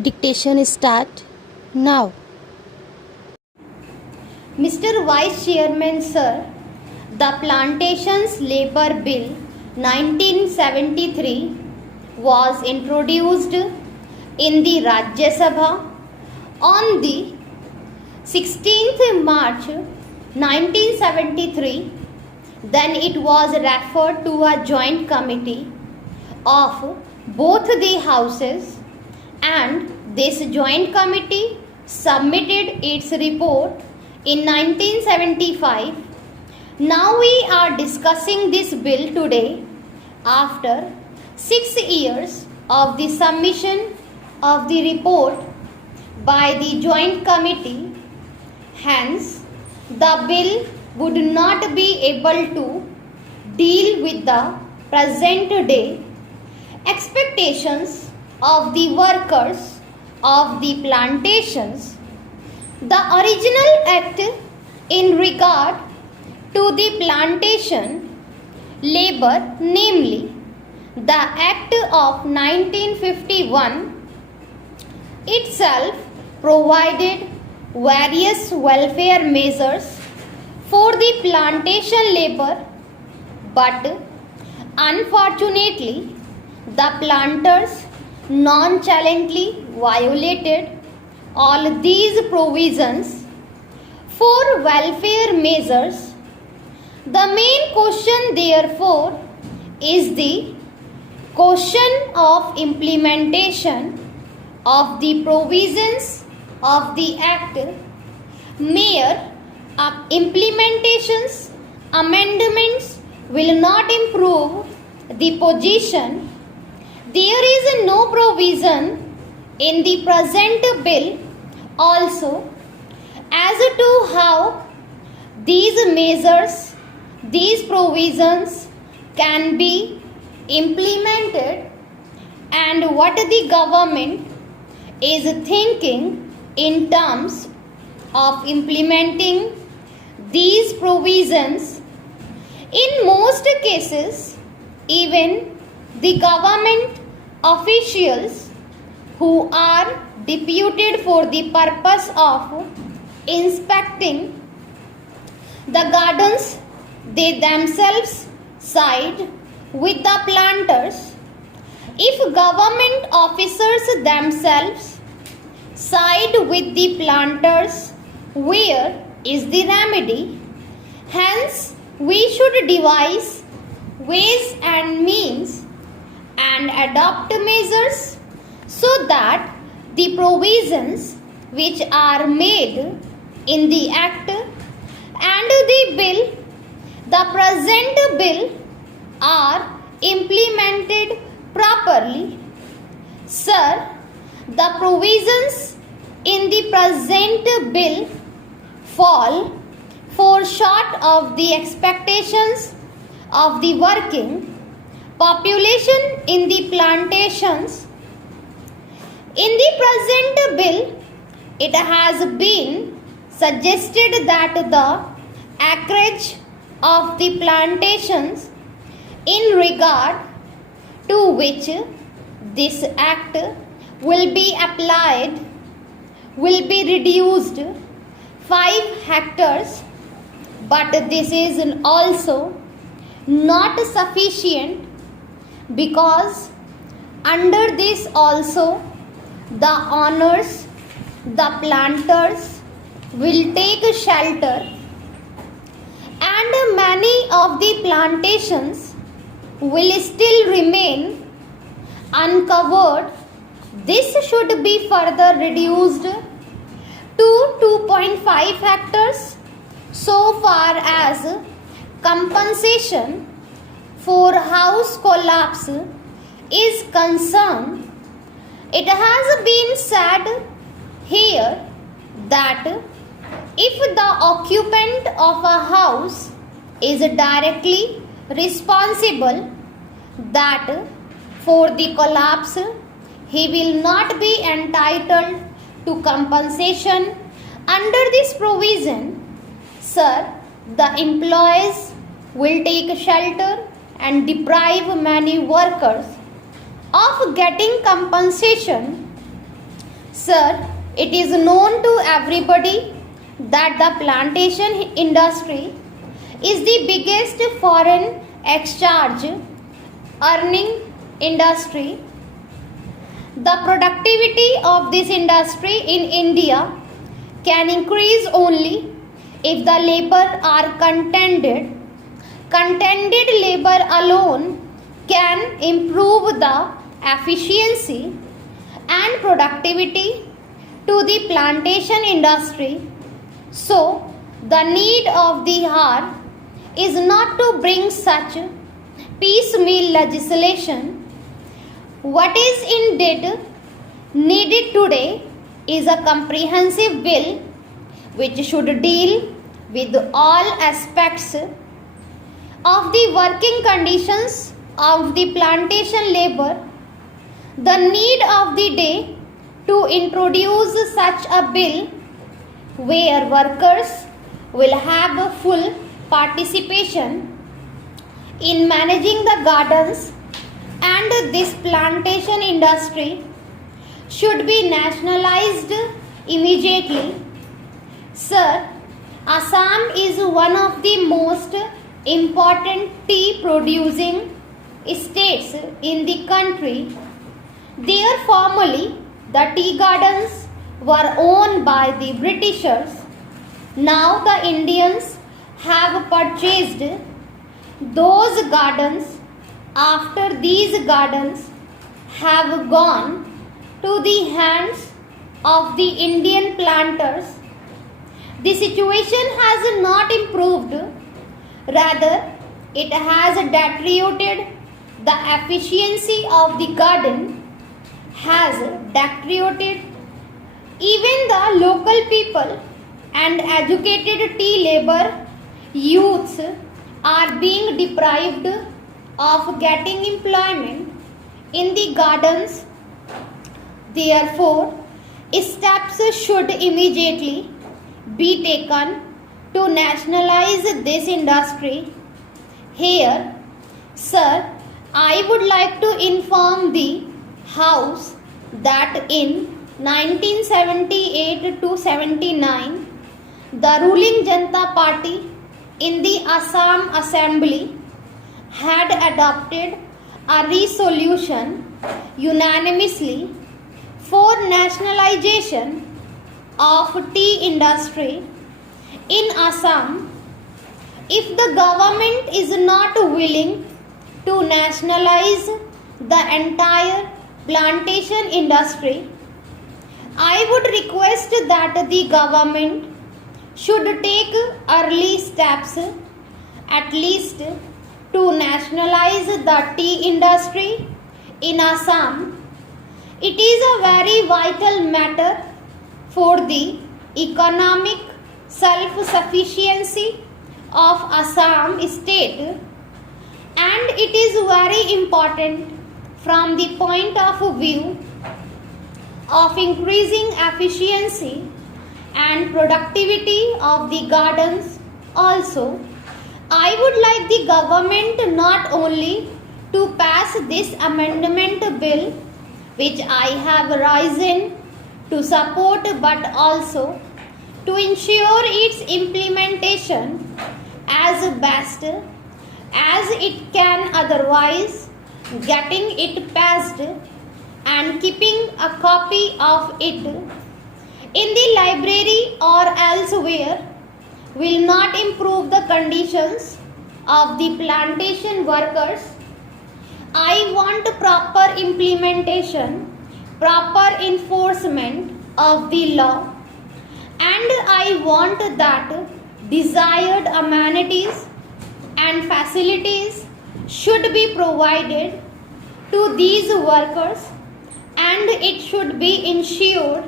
Dictation start now. Mr. Vice Chairman, sir, the Plantations Labour Bill 1973 was introduced in the Rajya Sabha on the 16th March 1973. Then it was referred to a joint committee of both the houses, and this joint committee submitted its report in 1975. Now we are discussing this bill today after 6 years of the submission of the report by the joint committee. Hence, the bill would not be able to deal with the present day expectations of the workers of the plantations. The original act in regard to the plantation labor, namely the Act of 1951, itself provided various welfare measures for the plantation labor, but unfortunately the planters nonchalantly violated all these provisions for welfare measures. The main question therefore is the question of implementation of the provisions of the Act. Mere implementations, amendments will not improve the position. There is no provision in the present bill also as to how these measures, these provisions can be implemented, and what the government is thinking in terms of implementing these provisions. In most cases, even the government officials who are deputed for the purpose of inspecting the gardens, they themselves side with the planters. If government officers themselves side with the planters, where is the remedy? Hence, we should devise ways and means and adopt measures so that the provisions which are made in the Act and the bill, the present bill, are implemented properly. Sir, the provisions in the present bill fall short of the expectations of the working population in the plantations. In the present bill, it has been suggested that the acreage of the plantations in regard to which this act will be applied will be reduced 5 hectares, but this is also not sufficient, because under this also the owners, the planters will take shelter, and many of the plantations will still remain uncovered. This should be further reduced to 2.5 hectares. So far as compensation for house collapse is concerned, it has been said here that if the occupant of a house is directly responsible, that for the collapse he will not be entitled to compensation. Under this provision, sir, the employees will take shelter and deprive many workers of getting compensation Sir, it is known to everybody that the plantation industry is the biggest foreign exchange earning industry. The productivity of this industry in India can increase only if the labor are contented. Contented labor alone can improve the efficiency and productivity to the plantation industry. So, the need of the hour is not to bring such piecemeal legislation. What is indeed needed today is a comprehensive bill which should deal with all aspects of the working conditions of the plantation labor. The need of the day to introduce such a bill where workers will have a full participation in managing the gardens, and this plantation industry should be nationalized immediately. Sir, Assam is one of the most important tea producing states in the country. There formerly the tea gardens were owned by the Britishers. Now the Indians have purchased those gardens. After these gardens have gone to the hands of the Indian planters, the situation has not improved. Rather, it has deteriorated. The efficiency of the garden has deteriorated. Even the local people and educated tea labor youths are being deprived of getting employment in the gardens. Therefore, steps should immediately be taken to nationalize this industry. Here, sir, I would like to inform the House that in 1978 to 79, the ruling Janata Party in the Assam Assembly had adopted a resolution unanimously for nationalization of tea industry in Assam. If the government is not willing to nationalize the entire plantation industry, I would request that the government should take early steps, at least to nationalize the tea industry in Assam. It is a very vital matter for the economic self-sufficiency of Assam state, and it is very important from the point of view of increasing efficiency and productivity of the gardens. Also, I would like the government not only to pass this amendment bill which I have risen to support, but also to ensure its implementation as best as it can, otherwise getting it passed and keeping a copy of it in the library or elsewhere will not improve the conditions of the plantation workers. I want proper implementation, proper enforcement of the law, and I want that desired amenities and facilities should be provided to these workers, and it should be ensured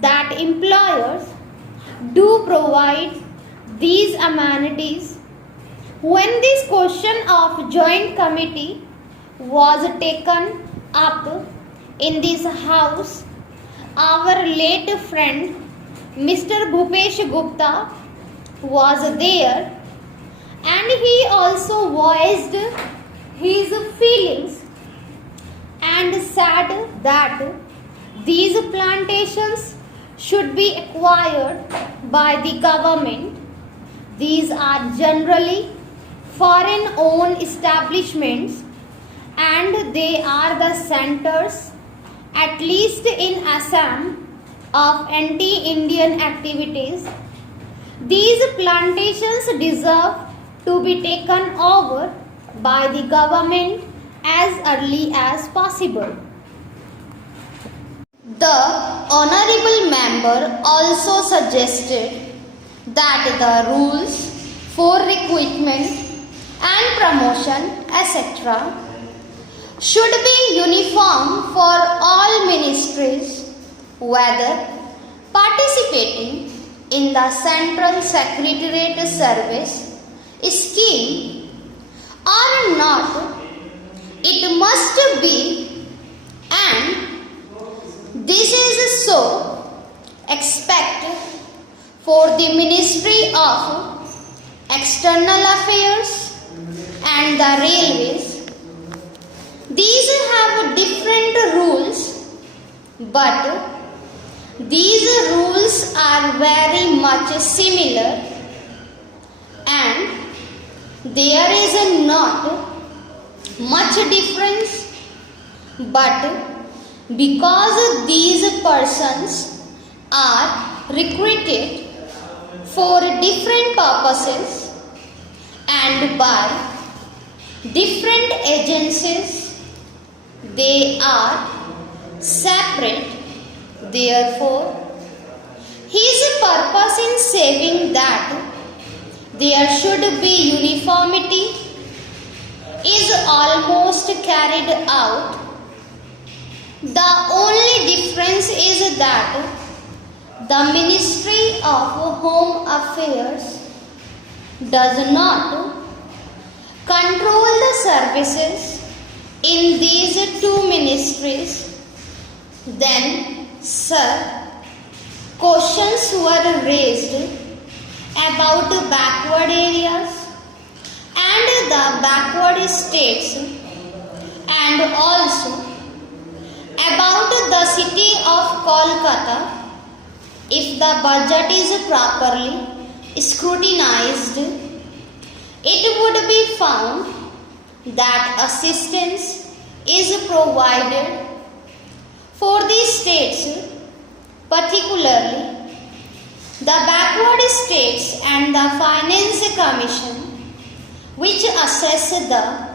that employers do provide these amenities. When this question of joint committee was taken up in this house, our late friend Mr. Bhupesh Gupta was there, and he also voiced his feelings and said that these plantations should be acquired by the government. These are generally foreign owned establishments and they are the centers, at least in Assam, of anti-Indian activities. These plantations deserve to be taken over by the government as early as possible. The honorable member also suggested that the rules for recruitment and promotion, etc., should be uniform for all ministries, whether participating in the Central Secretariat Service scheme or not. It must be, and this is so expected for the Ministry of External Affairs and the Railways. These have different rules, but these rules are very much similar and there is not much difference, but because these persons are recruited for different purposes and by different agencies, they are separate. Therefore, his purpose in saying that there should be uniformity is almost carried out. The only difference is that the Ministry of Home Affairs does not control the services in these two ministries. Then, sir, questions were raised about backward areas and the backward states and also about the city of Kolkata. If the budget is properly scrutinized, it would be found that assistance is provided for these states, particularly the backward states, and the Finance Commission, which assess the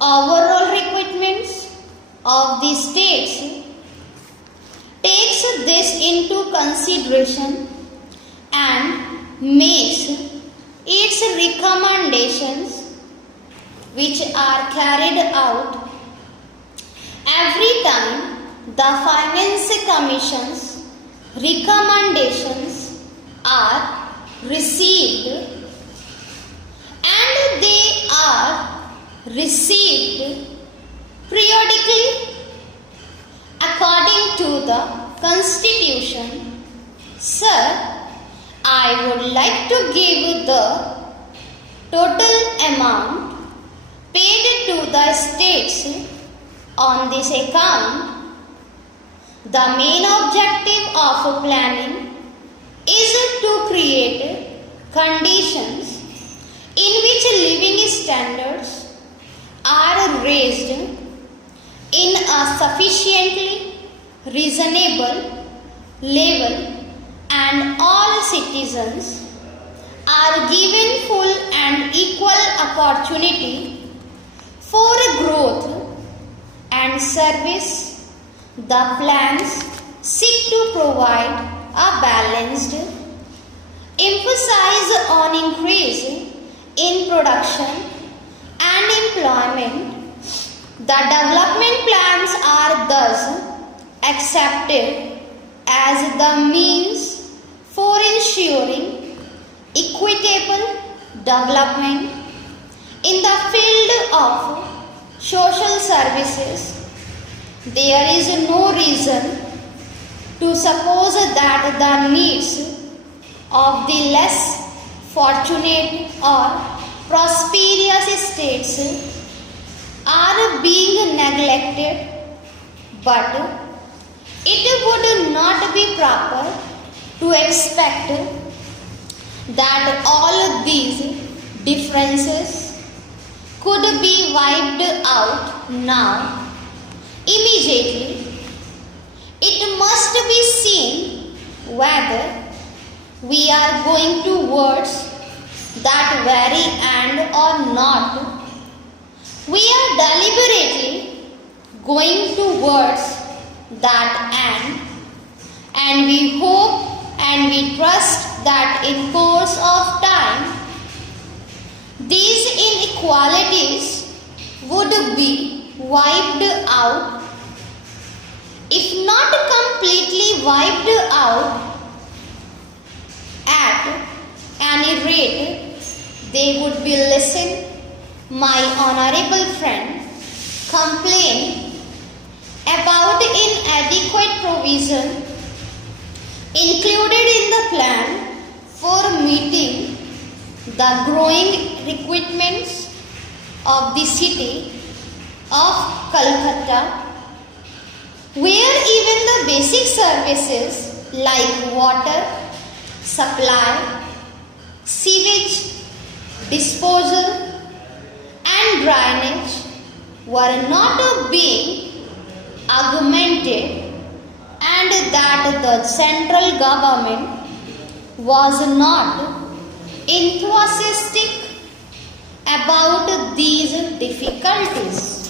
overall requirements of the states, takes this into consideration and makes its recommendations, which are carried out every time the Finance Commission's recommendations are received, and they are received periodically according to the Constitution. Sir, I would like to give the total amount paid to the states on this account. The main objective of planning is to create conditions in which living standards are raised in a sufficiently reasonable level and all citizens are given full and equal opportunity for growth and service. The plans seek to provide a balanced emphasis on increase in production and employment. The development plans are thus accepted as the means for ensuring equitable development in the field of social services. There is no reason to suppose that the needs of the less fortunate or prosperous states are being neglected, but it would be proper to expect that all these differences could be wiped out now, immediately. It must be seen whether we are going towards that very end or not. We are deliberately going towards that end, and we hope and we trust that in course of time these inequalities would be wiped out. If not completely wiped out, at any rate they would be lessened. My honorable friend complained about inadequate provision included in the plan for meeting the growing requirements of the city of Calcutta, where even the basic services like water supply, sewage disposal and drainage were not being augmented, and that the central government was not enthusiastic about these difficulties.